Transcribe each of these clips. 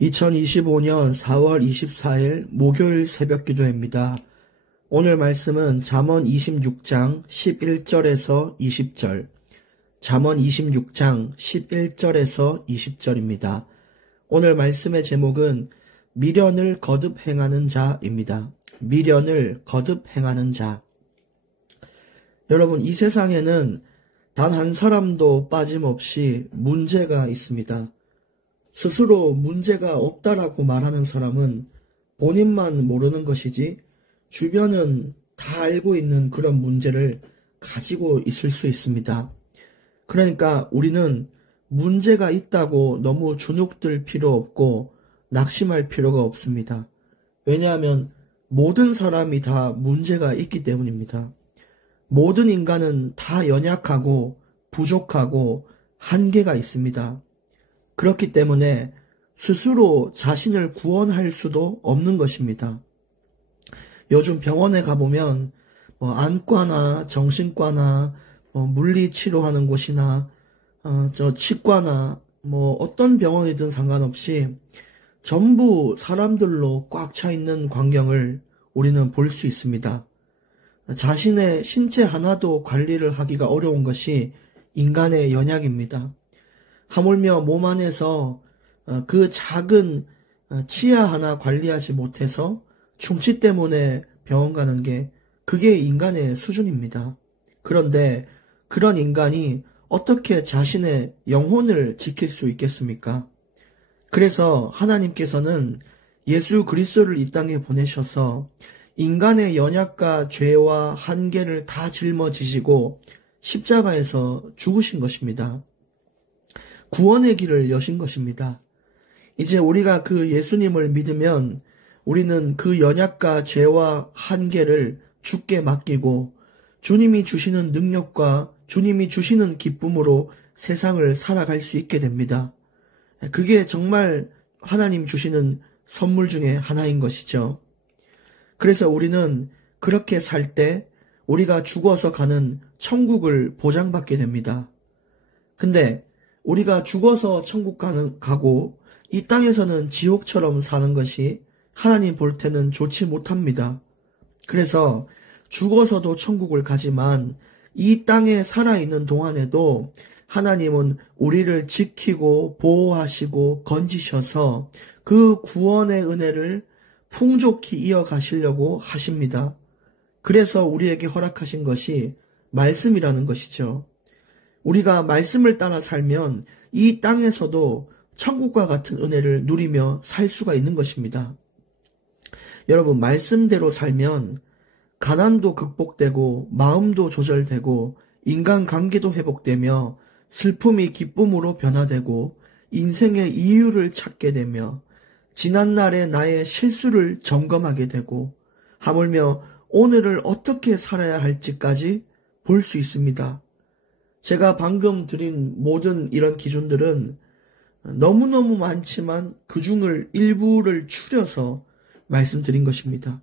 2025년 4월 24일 목요일 새벽 기도입니다. 오늘 말씀은 잠언 26장 11절에서 20절, 잠언 26장 11절에서 20절입니다. 오늘 말씀의 제목은 미련을 거듭 행하는 자입니다. 미련을 거듭 행하는 자. 여러분, 이 세상에는 단 한 사람도 빠짐없이 문제가 있습니다. 스스로 문제가 없다라고 말하는 사람은 본인만 모르는 것이지 주변은 다 알고 있는 그런 문제를 가지고 있을 수 있습니다. 그러니까 우리는 문제가 있다고 너무 주눅들 필요 없고 낙심할 필요가 없습니다. 왜냐하면 모든 사람이 다 문제가 있기 때문입니다. 모든 인간은 다 연약하고 부족하고 한계가 있습니다. 그렇기 때문에 스스로 자신을 구원할 수도 없는 것입니다. 요즘 병원에 가보면 안과나 정신과나 물리치료하는 곳이나 치과나 어떤 병원이든 상관없이 전부 사람들로 꽉 차 있는 광경을 우리는 볼 수 있습니다. 자신의 신체 하나도 관리를 하기가 어려운 것이 인간의 연약입니다. 하물며 몸 안에서 그 작은 치아 하나 관리하지 못해서 충치 때문에 병원 가는 게 그게 인간의 수준입니다. 그런데 그런 인간이 어떻게 자신의 영혼을 지킬 수 있겠습니까? 그래서 하나님께서는 예수 그리스도를 이 땅에 보내셔서 인간의 연약과 죄와 한계를 다 짊어지시고 십자가에서 죽으신 것입니다. 구원의 길을 여신 것입니다. 이제 우리가 그 예수님을 믿으면 우리는 그 연약과 죄와 한계를 주께 맡기고 주님이 주시는 능력과 주님이 주시는 기쁨으로 세상을 살아갈 수 있게 됩니다. 그게 정말 하나님 주시는 선물 중에 하나인 것이죠. 그래서 우리는 그렇게 살 때 우리가 죽어서 가는 천국을 보장받게 됩니다. 근데 우리가 죽어서 천국 가고 이 땅에서는 지옥처럼 사는 것이 하나님 볼 때는 좋지 못합니다. 그래서 죽어서도 천국을 가지만 이 땅에 살아있는 동안에도 하나님은 우리를 지키고 보호하시고 건지셔서 그 구원의 은혜를 풍족히 이어가시려고 하십니다. 그래서 우리에게 허락하신 것이 말씀이라는 것이죠. 우리가 말씀을 따라 살면 이 땅에서도 천국과 같은 은혜를 누리며 살 수가 있는 것입니다. 여러분, 말씀대로 살면 가난도 극복되고 마음도 조절되고 인간관계도 회복되며 슬픔이 기쁨으로 변화되고 인생의 이유를 찾게 되며 지난날의 나의 실수를 점검하게 되고 하물며 오늘을 어떻게 살아야 할지까지 볼 수 있습니다. 제가 방금 드린 모든 이런 기준들은 너무너무 많지만 그 중을 일부를 추려서 말씀드린 것입니다.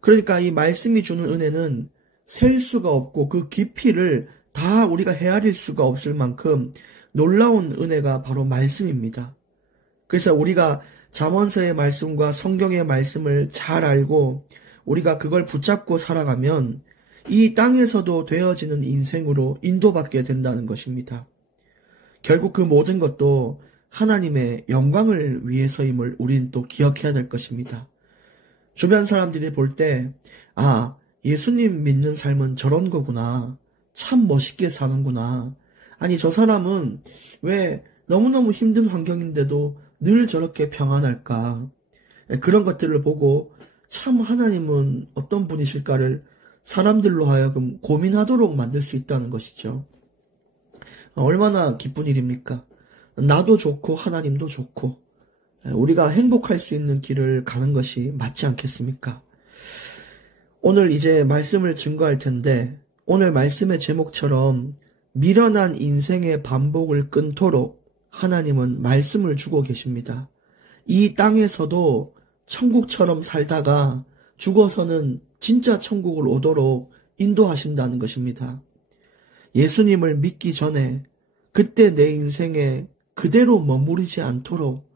그러니까 이 말씀이 주는 은혜는 셀 수가 없고 그 깊이를 다 우리가 헤아릴 수가 없을 만큼 놀라운 은혜가 바로 말씀입니다. 그래서 우리가 잠언서의 말씀과 성경의 말씀을 잘 알고 우리가 그걸 붙잡고 살아가면 이 땅에서도 되어지는 인생으로 인도받게 된다는 것입니다. 결국 그 모든 것도 하나님의 영광을 위해서임을 우리는 또 기억해야 될 것입니다. 주변 사람들이 볼 때, 예수님 믿는 삶은 저런 거구나. 참 멋있게 사는구나. 아니, 저 사람은 왜 너무너무 힘든 환경인데도 늘 저렇게 평안할까? 그런 것들을 보고 참 하나님은 어떤 분이실까를 사람들로 하여금 고민하도록 만들 수 있다는 것이죠. 얼마나 기쁜 일입니까? 나도 좋고 하나님도 좋고 우리가 행복할 수 있는 길을 가는 것이 맞지 않겠습니까? 오늘 이제 말씀을 증거할 텐데 오늘 말씀의 제목처럼 미련한 인생의 반복을 끊도록 하나님은 말씀을 주고 계십니다. 이 땅에서도 천국처럼 살다가 죽어서는 진짜 천국을 오도록 인도하신다는 것입니다. 예수님을 믿기 전에 그때 내 인생에 그대로 머무르지 않도록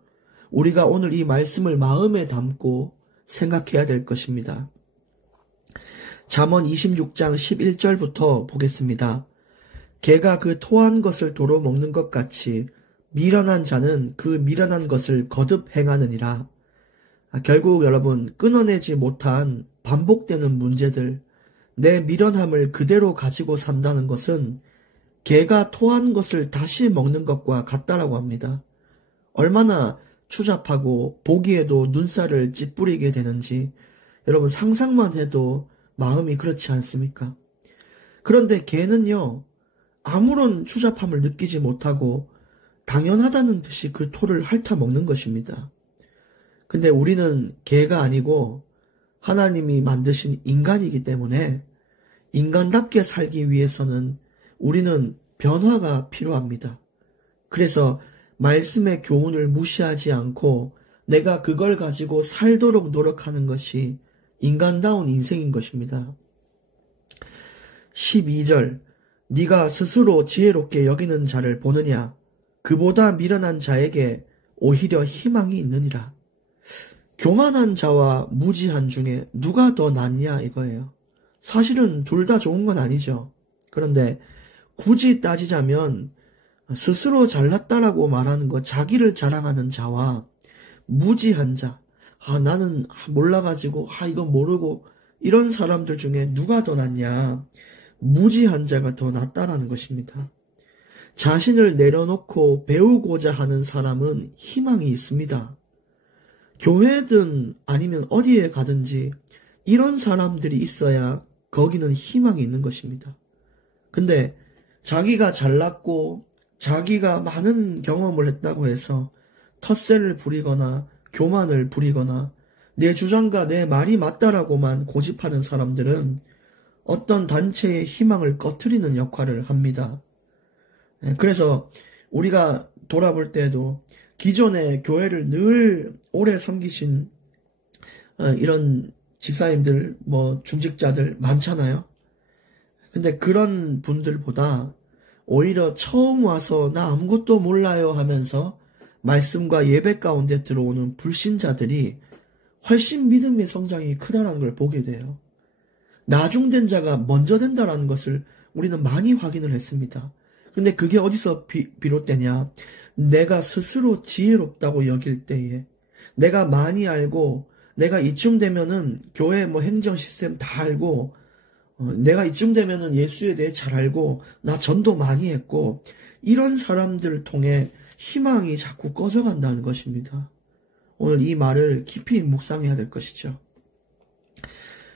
우리가 오늘 이 말씀을 마음에 담고 생각해야 될 것입니다. 잠언 26장 11절부터 보겠습니다. 개가 그 토한 것을 도로 먹는 것 같이 미련한 자는 그 미련한 것을 거듭 행하느니라. 결국 여러분, 끊어내지 못한 반복되는 문제들, 내 미련함을 그대로 가지고 산다는 것은 개가 토한 것을 다시 먹는 것과 같다라고 합니다. 얼마나 추잡하고 보기에도 눈살을 찌푸리게 되는지 여러분 상상만 해도 마음이 그렇지 않습니까? 그런데 개는요, 아무런 추잡함을 느끼지 못하고 당연하다는 듯이 그 토를 핥아 먹는 것입니다. 근데 우리는 개가 아니고 하나님이 만드신 인간이기 때문에 인간답게 살기 위해서는 우리는 변화가 필요합니다. 그래서 말씀의 교훈을 무시하지 않고 내가 그걸 가지고 살도록 노력하는 것이 인간다운 인생인 것입니다. 12절, 네가 스스로 지혜롭게 여기는 자를 보느냐? 그보다 미련한 자에게 오히려 희망이 있느니라. 교만한 자와 무지한 중에 누가 더 낫냐 이거예요. 사실은 둘 다 좋은 건 아니죠. 그런데 굳이 따지자면 스스로 잘났다라고 말하는 것, 자기를 자랑하는 자와 무지한 자, 나는 몰라가지고 이건 모르고 이런 사람들 중에 누가 더 낫냐? 무지한 자가 더 낫다라는 것입니다. 자신을 내려놓고 배우고자 하는 사람은 희망이 있습니다. 교회든 아니면 어디에 가든지 이런 사람들이 있어야 거기는 희망이 있는 것입니다. 근데 자기가 잘났고 자기가 많은 경험을 했다고 해서 텃세를 부리거나 교만을 부리거나 내 주장과 내 말이 맞다라고만 고집하는 사람들은 어떤 단체의 희망을 꺼트리는 역할을 합니다. 그래서 우리가 돌아볼 때에도 기존의 교회를 늘 오래 섬기신 이런 집사님들, 중직자들 많잖아요. 근데 그런 분들보다 오히려 처음 와서 나 아무것도 몰라요 하면서 말씀과 예배 가운데 들어오는 불신자들이 훨씬 믿음의 성장이 크다라는 걸 보게 돼요. 나중된 자가 먼저 된다라는 것을 우리는 많이 확인을 했습니다. 근데 그게 어디서 비롯되냐? 내가 스스로 지혜롭다고 여길 때에, 내가 많이 알고, 내가 이쯤 되면은 교회 행정 시스템 다 알고, 내가 이쯤 되면은 예수에 대해 잘 알고, 나 전도 많이 했고, 이런 사람들을 통해 희망이 자꾸 꺼져간다는 것입니다. 오늘 이 말을 깊이 묵상해야 될 것이죠.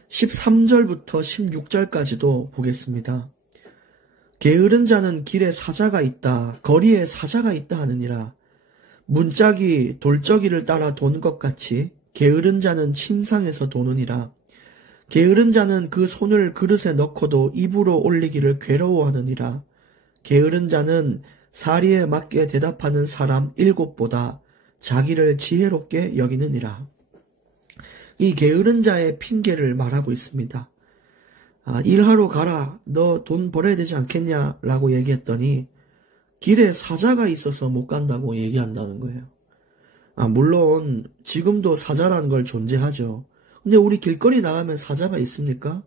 13절부터 16절까지도 보겠습니다. 게으른 자는 길에 사자가 있다, 거리에 사자가 있다 하느니라. 문짝이 돌적이를 따라 도는 것 같이 게으른 자는 침상에서 도느니라. 게으른 자는 그 손을 그릇에 넣고도 입으로 올리기를 괴로워하느니라. 게으른 자는 사리에 맞게 대답하는 사람 7보다 자기를 지혜롭게 여기느니라. 이 게으른 자의 핑계를 말하고 있습니다. 일하러 가라, 너 돈 벌어야 되지 않겠냐 라고 얘기했더니 길에 사자가 있어서 못 간다고 얘기한다는 거예요. 물론 지금도 사자라는 걸 존재하죠. 근데 우리 길거리 나가면 사자가 있습니까?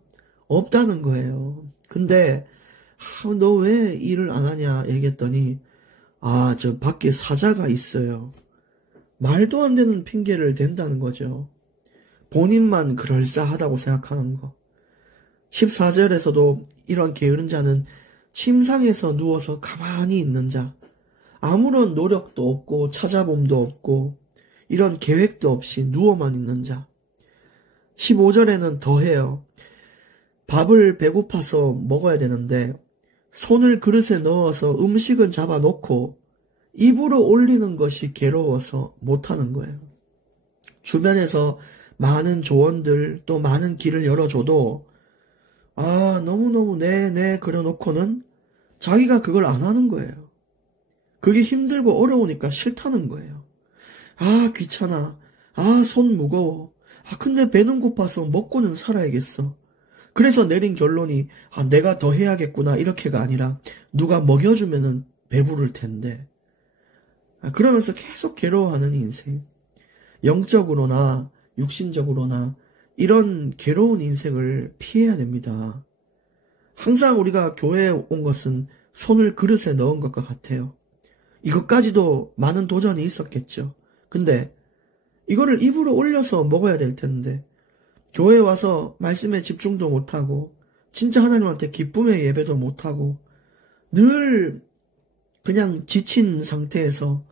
없다는 거예요. 근데 너 왜 일을 안 하냐 얘기했더니 저 밖에 사자가 있어요. 말도 안 되는 핑계를 댄다는 거죠. 본인만 그럴싸하다고 생각하는 거. 14절에서도 이런 게으른 자는 침상에서 누워서 가만히 있는 자, 아무런 노력도 없고 찾아봄도 없고 이런 계획도 없이 누워만 있는 자. 15절에는 더해요. 밥을 배고파서 먹어야 되는데 손을 그릇에 넣어서 음식은 잡아놓고 입으로 올리는 것이 괴로워서 못하는 거예요. 주변에서 많은 조언들 또 많은 길을 열어줘도 너무너무 네 그려놓고는 자기가 그걸 안 하는 거예요. 그게 힘들고 어려우니까 싫다는 거예요. 귀찮아. 손 무거워. 근데 배는 고파서 먹고는 살아야겠어. 그래서 내린 결론이 내가 더 해야겠구나 이렇게가 아니라 누가 먹여주면은 배부를 텐데. 그러면서 계속 괴로워하는 인생. 영적으로나 육신적으로나 이런 괴로운 인생을 피해야 됩니다. 항상 우리가 교회에 온 것은 손을 그릇에 넣은 것과 같아요. 이것까지도 많은 도전이 있었겠죠. 근데 이거를 입으로 올려서 먹어야 될 텐데 교회에 와서 말씀에 집중도 못하고 진짜 하나님한테 기쁨의 예배도 못하고 늘 그냥 지친 상태에서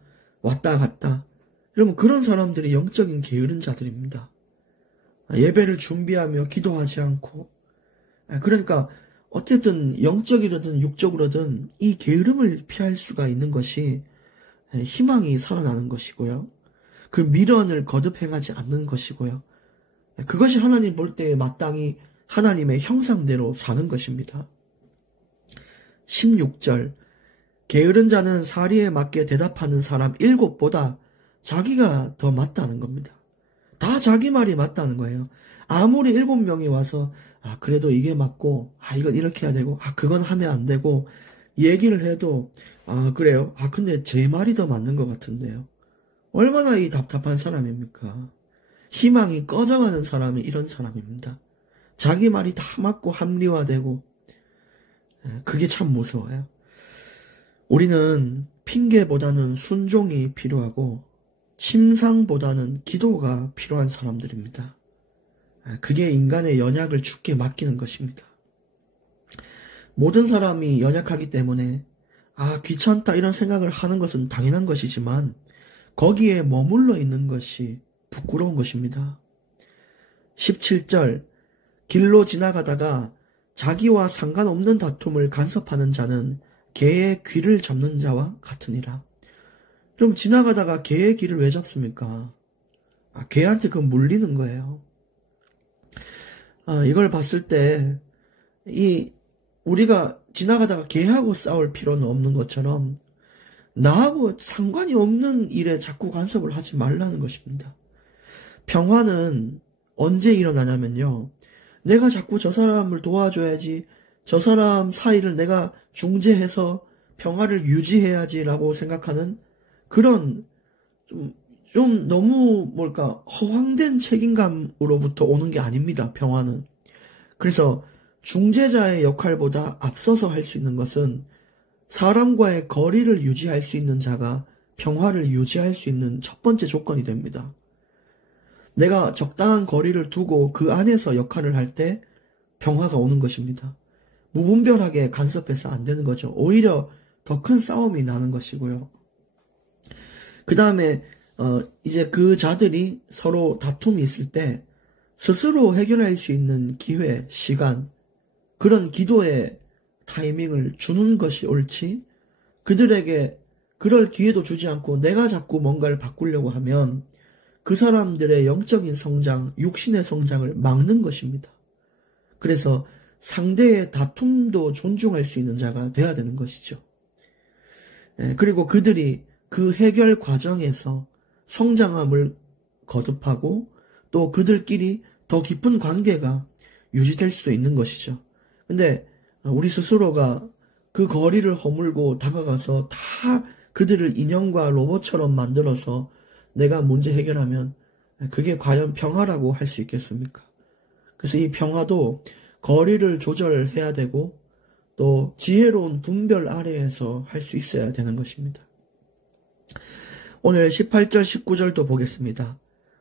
왔다 갔다. 여러분 그런 사람들이 영적인 게으른 자들입니다. 예배를 준비하며 기도하지 않고 그러니까 어쨌든 영적이로든 육적으로든 이 게으름을 피할 수가 있는 것이 희망이 살아나는 것이고요. 그 미련을 거듭 행하지 않는 것이고요. 그것이 하나님 볼 때에 마땅히 하나님의 형상대로 사는 것입니다. 16절 게으른 자는 사리에 맞게 대답하는 사람 7보다 자기가 더 맞다는 겁니다. 다 자기 말이 맞다는 거예요. 아무리 7명이 와서 그래도 이게 맞고 이건 이렇게 해야 되고 그건 하면 안 되고 얘기를 해도 그래요. 근데 제 말이 더 맞는 것 같은데요. 얼마나 이 답답한 사람입니까? 희망이 꺼져가는 사람이 이런 사람입니다. 자기 말이 다 맞고 합리화되고 그게 참 무서워요. 우리는 핑계보다는 순종이 필요하고 침상보다는 기도가 필요한 사람들입니다. 그게 인간의 연약을 주께 맡기는 것입니다. 모든 사람이 연약하기 때문에 귀찮다 이런 생각을 하는 것은 당연한 것이지만 거기에 머물러 있는 것이 부끄러운 것입니다. 17절 길로 지나가다가 자기와 상관없는 다툼을 간섭하는 자는 개의 귀를 잡는 자와 같으니라. 그럼 지나가다가 개의 귀를 왜 잡습니까? 개한테 그건 물리는 거예요. 이걸 봤을 때 우리가 지나가다가 개하고 싸울 필요는 없는 것처럼 나하고 상관이 없는 일에 자꾸 간섭을 하지 말라는 것입니다. 평화는 언제 일어나냐면요. 내가 자꾸 저 사람을 도와줘야지, 저 사람 사이를 내가 중재해서 평화를 유지해야지라고 생각하는 그런 좀 너무 허황된 책임감으로부터 오는 게 아닙니다. 평화는. 그래서 중재자의 역할보다 앞서서 할 수 있는 것은 사람과의 거리를 유지할 수 있는 자가 평화를 유지할 수 있는 첫 번째 조건이 됩니다. 내가 적당한 거리를 두고 그 안에서 역할을 할 때 평화가 오는 것입니다. 무분별하게 간섭해서 안 되는 거죠. 오히려 더 큰 싸움이 나는 것이고요. 그 다음에 이제 그 자들이 서로 다툼이 있을 때 스스로 해결할 수 있는 기회, 시간, 그런 기도의 타이밍을 주는 것이 옳지, 그들에게 그럴 기회도 주지 않고 내가 자꾸 뭔가를 바꾸려고 하면 그 사람들의 영적인 성장, 육신의 성장을 막는 것입니다. 그래서 상대의 다툼도 존중할 수 있는 자가 돼야 되는 것이죠. 그리고 그들이 그 해결 과정에서 성장함을 거듭하고 또 그들끼리 더 깊은 관계가 유지될 수도 있는 것이죠. 근데 우리 스스로가 그 거리를 허물고 다가가서 다 그들을 인형과 로봇처럼 만들어서 내가 문제 해결하면 그게 과연 평화라고 할 수 있겠습니까? 그래서 이 평화도 거리를 조절해야 되고 또 지혜로운 분별 아래에서 할 수 있어야 되는 것입니다. 오늘 18절 19절도 보겠습니다.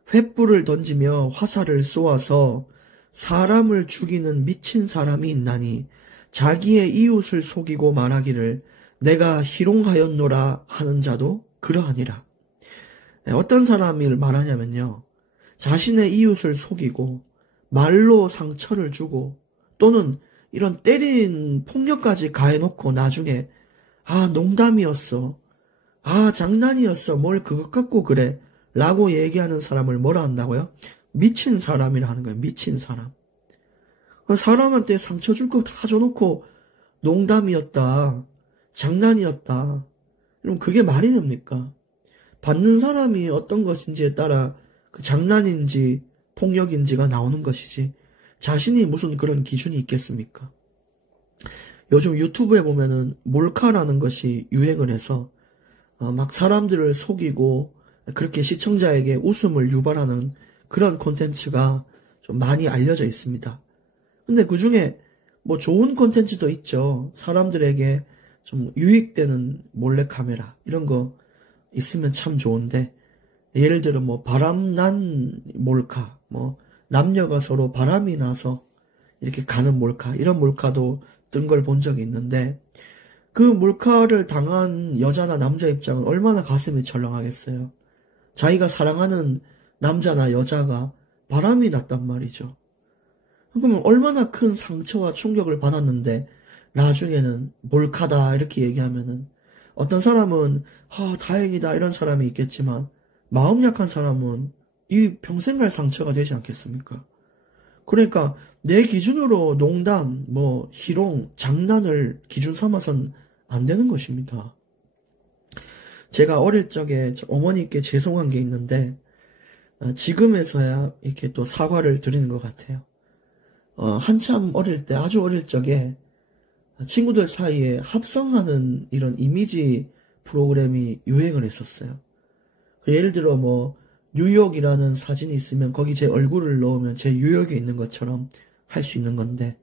횃불을 던지며 화살을 쏘아서 사람을 죽이는 미친 사람이 있나니 자기의 이웃을 속이고 말하기를 내가 희롱하였노라 하는 자도 그러하니라. 어떤 사람을 말하냐면요. 자신의 이웃을 속이고 말로 상처를 주고 또는 이런 때린 폭력까지 가해놓고 나중에 농담이었어. 장난이었어. 뭘 그것 갖고 그래. 라고 얘기하는 사람을 뭐라 한다고요? 미친 사람이라 하는 거예요. 미친 사람. 사람한테 상처 줄 거 다 줘놓고 농담이었다. 장난이었다. 그럼 그게 말이 됩니까? 받는 사람이 어떤 것인지에 따라 그 장난인지 폭력인지가 나오는 것이지 자신이 무슨 그런 기준이 있겠습니까? 요즘 유튜브에 보면은 몰카라는 것이 유행을 해서 막 사람들을 속이고 그렇게 시청자에게 웃음을 유발하는 그런 콘텐츠가 좀 많이 알려져 있습니다. 근데 그 중에 뭐 좋은 콘텐츠도 있죠. 사람들에게 좀 유익되는 몰래카메라 이런 거 있으면 참 좋은데, 예를 들어 뭐 바람난 몰카, 뭐 남녀가 서로 바람이 나서 이렇게 가는 몰카, 이런 몰카도 뜬 걸 본 적이 있는데, 그 몰카를 당한 여자나 남자 입장은 얼마나 가슴이 철렁하겠어요. 자기가 사랑하는 남자나 여자가 바람이 났단 말이죠. 그러면 얼마나 큰 상처와 충격을 받았는데 나중에는 몰카다 이렇게 얘기하면은, 어떤 사람은 다행이다 이런 사람이 있겠지만, 마음 약한 사람은 이 평생 갈 상처가 되지 않겠습니까? 그러니까 내 기준으로 농담, 뭐 희롱, 장난을 기준 삼아선 안 되는 것입니다. 제가 어릴 적에 어머니께 죄송한 게 있는데, 지금에서야 이렇게 또 사과를 드리는 것 같아요. 한참 어릴 때, 아주 어릴 적에 친구들 사이에 합성하는 이런 이미지 프로그램이 유행을 했었어요. 예를 들어 뭐 뉴욕이라는 사진이 있으면 거기 제 얼굴을 넣으면 제 뉴욕에 있는 것처럼 할 수 있는 건데,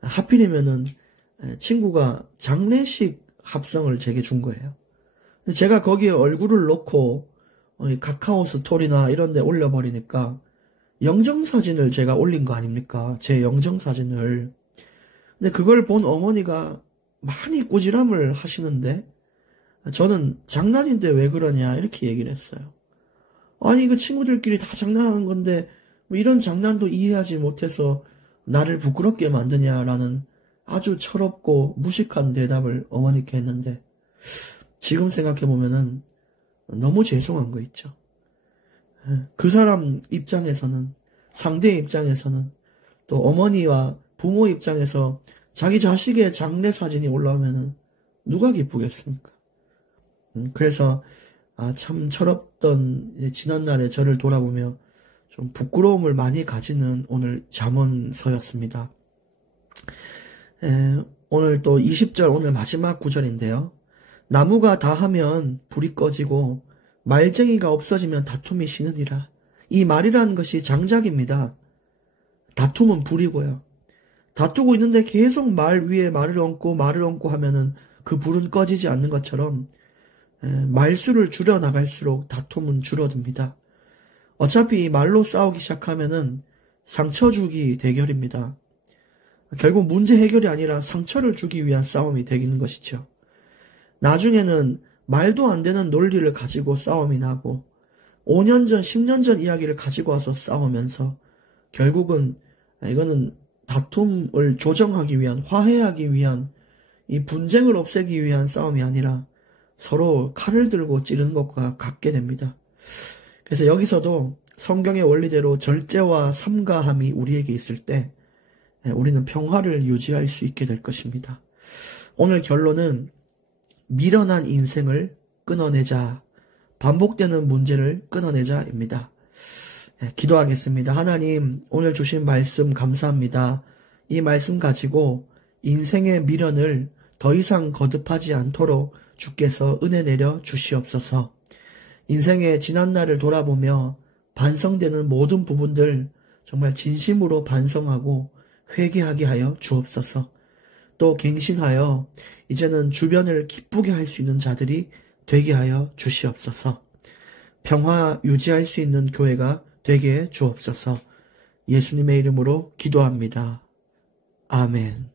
하필이면은 친구가 장례식 합성을 제게 준 거예요. 근데 제가 거기에 얼굴을 넣고 카카오 스토리나 이런 데 올려버리니까 영정사진을 제가 올린 거 아닙니까? 제 영정사진을. 근데 그걸 본 어머니가 많이 꾸지람을 하시는데, 저는 장난인데 왜 그러냐 이렇게 얘기를 했어요. 아니 그 친구들끼리 다 장난하는 건데 뭐 이런 장난도 이해하지 못해서 나를 부끄럽게 만드냐라는 아주 철없고 무식한 대답을 어머니께 했는데, 지금 생각해보면은 너무 죄송한 거 있죠. 그 사람 입장에서는, 상대 입장에서는, 또 어머니와 부모 입장에서 자기 자식의 장례 사진이 올라오면은 누가 기쁘겠습니까? 그래서 참 철없던 지난날의 저를 돌아보며 좀 부끄러움을 많이 가지는 오늘 잠언서였습니다. 오늘 또 20절, 오늘 마지막 구절인데요. 나무가 다하면 불이 꺼지고 말쟁이가 없어지면 다툼이 쉬느니라. 이 말이라는 것이 장작입니다. 다툼은 불이고요. 다투고 있는데 계속 말 위에 말을 얹고 하면은 그 불은 꺼지지 않는 것처럼 말수를 줄여나갈수록 다툼은 줄어듭니다. 어차피 이 말로 싸우기 시작하면은 상처 주기 대결입니다. 결국 문제 해결이 아니라 상처를 주기 위한 싸움이 되는 것이죠. 나중에는 말도 안 되는 논리를 가지고 싸움이 나고 5년 전, 10년 전 이야기를 가지고 와서 싸우면서 결국은 이거는 다툼을 조정하기 위한, 화해하기 위한, 이 분쟁을 없애기 위한 싸움이 아니라 서로 칼을 들고 찌르는 것과 같게 됩니다. 그래서 여기서도 성경의 원리대로 절제와 삼가함이 우리에게 있을 때 우리는 평화를 유지할 수 있게 될 것입니다. 오늘 결론은 미련한 인생을 끊어내자, 반복되는 문제를 끊어내자입니다. 기도하겠습니다. 하나님, 오늘 주신 말씀 감사합니다. 이 말씀 가지고 인생의 미련을 더 이상 거듭하지 않도록 주께서 은혜 내려 주시옵소서. 인생의 지난날을 돌아보며 반성되는 모든 부분들 정말 진심으로 반성하고 회개하게 하여 주옵소서. 또 갱신하여 이제는 주변을 기쁘게 할 수 있는 자들이 되게 하여 주시옵소서. 평화 유지할 수 있는 교회가 되게 해 주옵소서. 예수님의 이름으로 기도합니다. 아멘.